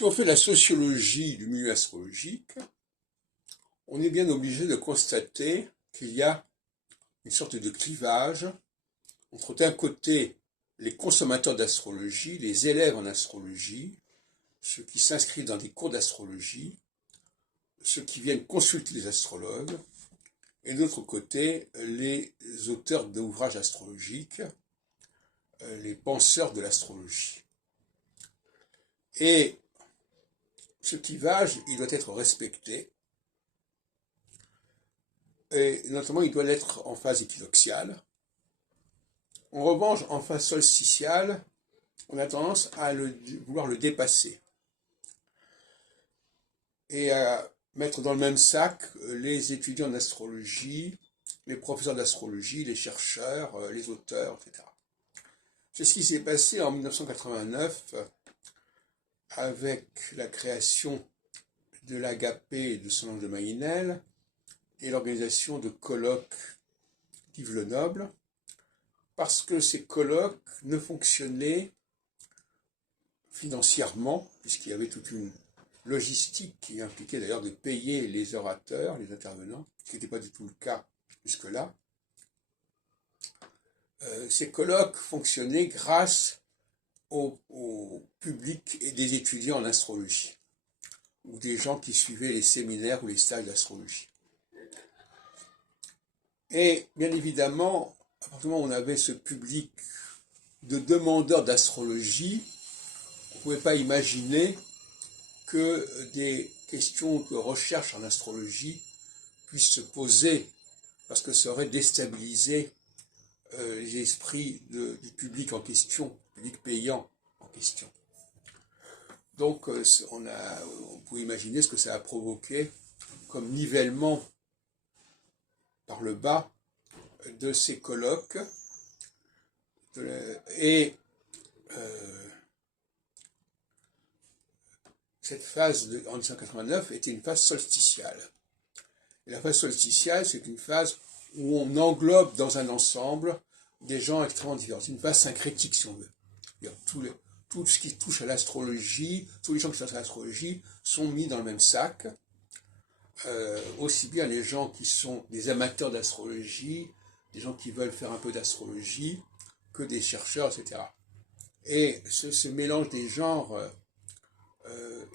Si on fait la sociologie du milieu astrologique, on est bien obligé de constater qu'il y a une sorte de clivage entre d'un côté les consommateurs d'astrologie, les élèves en astrologie, ceux qui s'inscrivent dans des cours d'astrologie, ceux qui viennent consulter les astrologues, et de l'autre côté les auteurs d'ouvrages astrologiques, les penseurs de l'astrologie. Et ce clivage, il doit être respecté, et notamment il doit être en phase équinoxiale. En revanche, en phase solsticiale, on a tendance à vouloir le dépasser et à mettre dans le même sac les étudiants d'astrologie, les professeurs d'astrologie, les chercheurs, les auteurs, etc. C'est ce qui s'est passé en 1989 avec la création de l'Agapé de Solange de Maïnel et l'organisation de colloques d'Yves Lenoble, parce que ces colloques ne fonctionnaient financièrement, puisqu'il y avait toute une logistique qui impliquait d'ailleurs de payer les orateurs, les intervenants, ce qui n'était pas du tout le cas jusque-là. Ces colloques fonctionnaient grâce au public et des étudiants en astrologie, ou des gens qui suivaient les séminaires ou les stages d'astrologie. Et bien évidemment, à partir du moment où on avait ce public de demandeurs d'astrologie, on ne pouvait pas imaginer que des questions de recherche en astrologie puissent se poser, parce que ça aurait déstabilisé les esprits du public en question, du public payant en question. Donc on peut imaginer ce que ça a provoqué comme nivellement par le bas de ces colloques, et cette phase en 1989 était une phase solsticiale. Et la phase solsticiale, c'est une phase où on englobe dans un ensemble des gens extrêmement différents. C'est une phase syncrétique, si on veut. Tout ce qui touche à l'astrologie, tous les gens qui touchent à l'astrologie sont mis dans le même sac. Aussi bien les gens qui sont des amateurs d'astrologie, des gens qui veulent faire un peu d'astrologie, que des chercheurs, etc. Et ce mélange des genres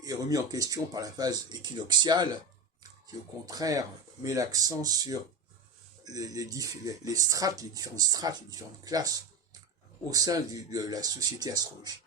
est remis en question par la phase équinoxiale, qui au contraire met l'accent sur les strates, les différentes strates, les différentes classes au sein de la société astrologique.